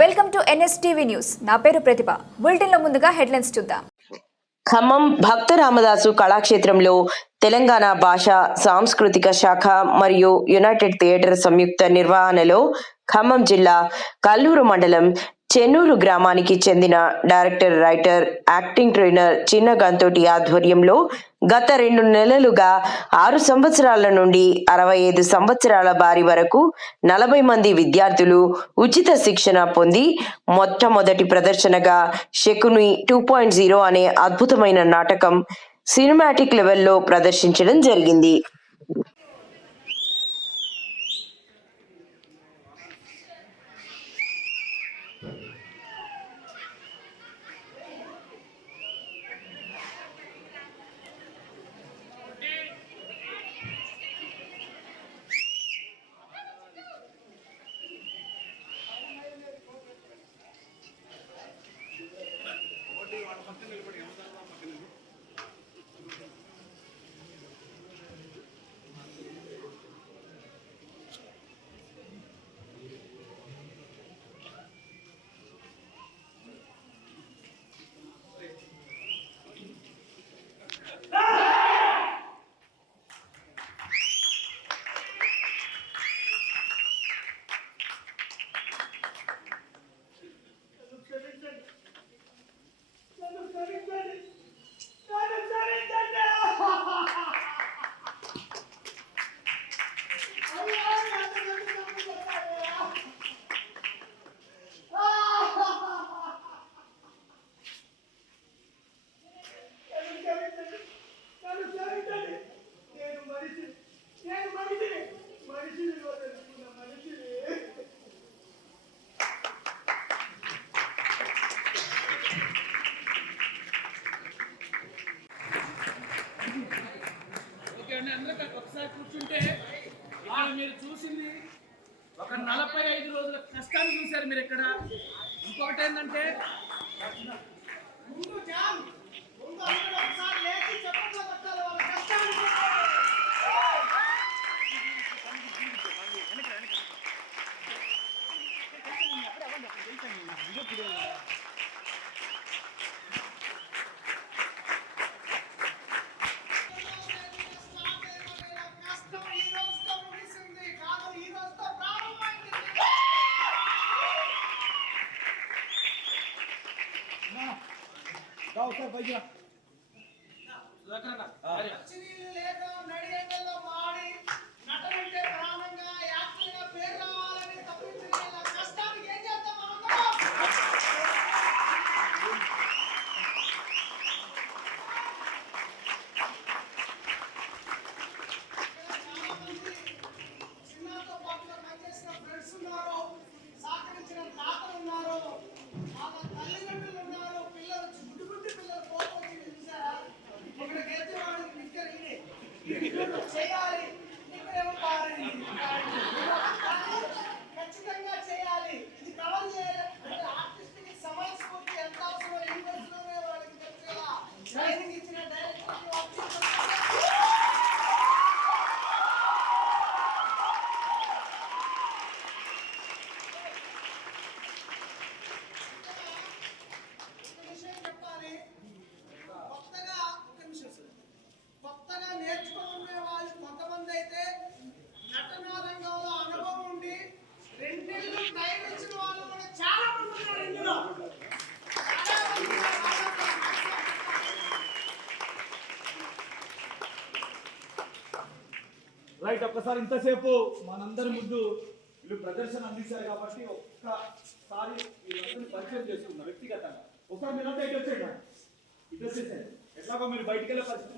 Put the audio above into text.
Welcome to NSTV news. నా పేరు ప్రతిభ. బులెటిన్లో ముందుగా హెడ్లైన్స్ చూద్దాం. ఖమ్మం భక్త రామదాసు కళాక్షేత్రంలో తెలంగాణ భాష సాంస్కృతిక శాఖ మరియు యునైటెడ్ థియేటర్ సంయుక్త నిర్వహణలో ఖమ్మం జిల్లా కల్లూరు మండలం చెన్నూరు గ్రామానికి చెందిన డైరెక్టర్ రైటర్ యాక్టింగ్ ట్రైనర్ చిన్న గంతోటి ఆధ్వర్యంలో గత రెండు నెలలుగా ఆరు సంవత్సరాల నుండి అరవై ఐదు సంవత్సరాల బారి వరకు నలభై మంది విద్యార్థులు ఉచిత శిక్షణ పొంది మొట్టమొదటి ప్రదర్శనగా శకుని టూ పాయింట్ జీరో అనే అద్భుతమైన నాటకం సినిమాటిక్ లెవెల్లో ప్రదర్శించడం జరిగింది. కానీ అందరూ ఒకసారి కూర్చుంటే ఇక్కడ మీరు చూసింది ఒక నలభై ఐదు రోజుల కష్టాన్ని చూశారు మీరు ఇక్కడ. ఇంకొకటి ఏంటంటే సుధాకర్ అన్న, మరి చేయాలి. ఇక్కడేమో ఖచ్చితంగా చేయాలి. రైట్ ఒక్కసారి ఇంతసేపు మనందరి ముందు వీళ్ళు ప్రదర్శన అందించారు కాబట్టి ఒక్కసారి వీళ్ళందరినీ పరిచయం చేసుకున్నారు వ్యక్తిగతంగా. ఒకసారి మీరు అంతా ఇటు వచ్చేయండి. ఇటు వచ్చేసేయండి. ఎట్లాగో మీరు బయటికి వెళ్ళే పరిస్థితి కూడా